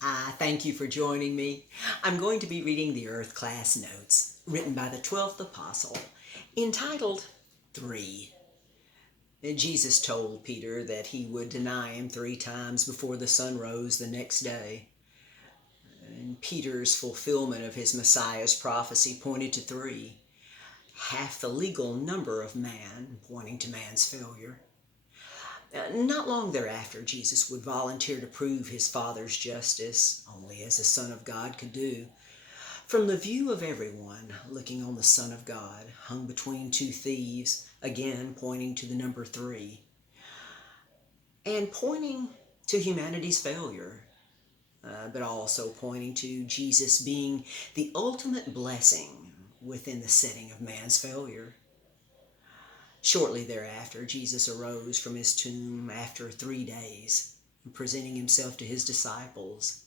Thank you for joining me. I'm going to be reading the Earth Class Notes, written by the 12th Apostle, entitled 3. Jesus told Peter that he would deny him 3 times before the sun rose the next day. And Peter's fulfillment of his Messiah's prophecy pointed to 3, half the legal number of man, pointing to man's failure. Not long thereafter, Jesus would volunteer to prove his Father's justice, only as the Son of God could do. From the view of everyone looking on the Son of God, hung between 2 thieves, again pointing to the number 3, and pointing to humanity's failure, but also pointing to Jesus being the ultimate blessing within the setting of man's failure. Shortly thereafter, Jesus arose from his tomb after 3 days, presenting himself to his disciples.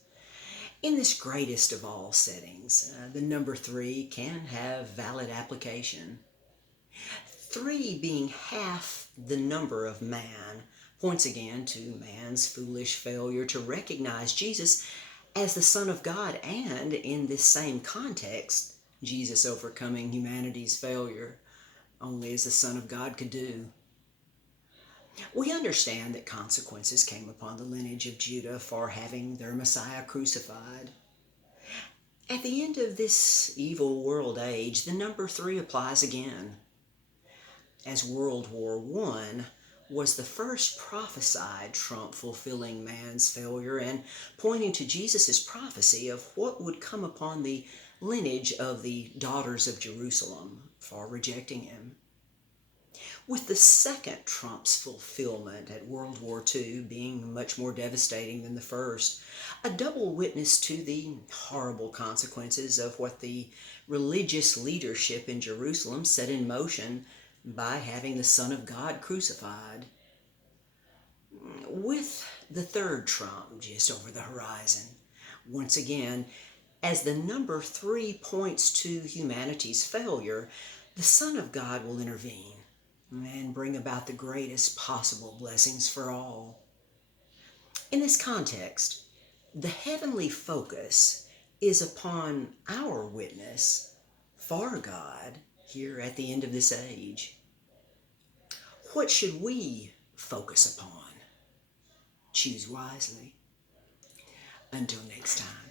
In this greatest of all settings, the number 3 can have valid application. 3 being half the number of man points again to man's foolish failure to recognize Jesus as the Son of God, and in this same context, Jesus overcoming humanity's failure only as the Son of God could do. We understand that consequences came upon the lineage of Judah for having their Messiah crucified. At the end of this evil world age, the number 3 applies again. As World War I was the first prophesied trump fulfilling man's failure and pointing to Jesus' prophecy of what would come upon the lineage of the daughters of Jerusalem for rejecting him. With the second trump's fulfillment at World War II being much more devastating than the first, a double witness to the horrible consequences of what the religious leadership in Jerusalem set in motion by having the Son of God crucified. With the third trump just over the horizon, once again, as the number 3 points to humanity's failure, the Son of God will intervene and bring about the greatest possible blessings for all. In this context, the heavenly focus is upon our witness for God here at the end of this age. What should we focus upon? Choose wisely. Until next time.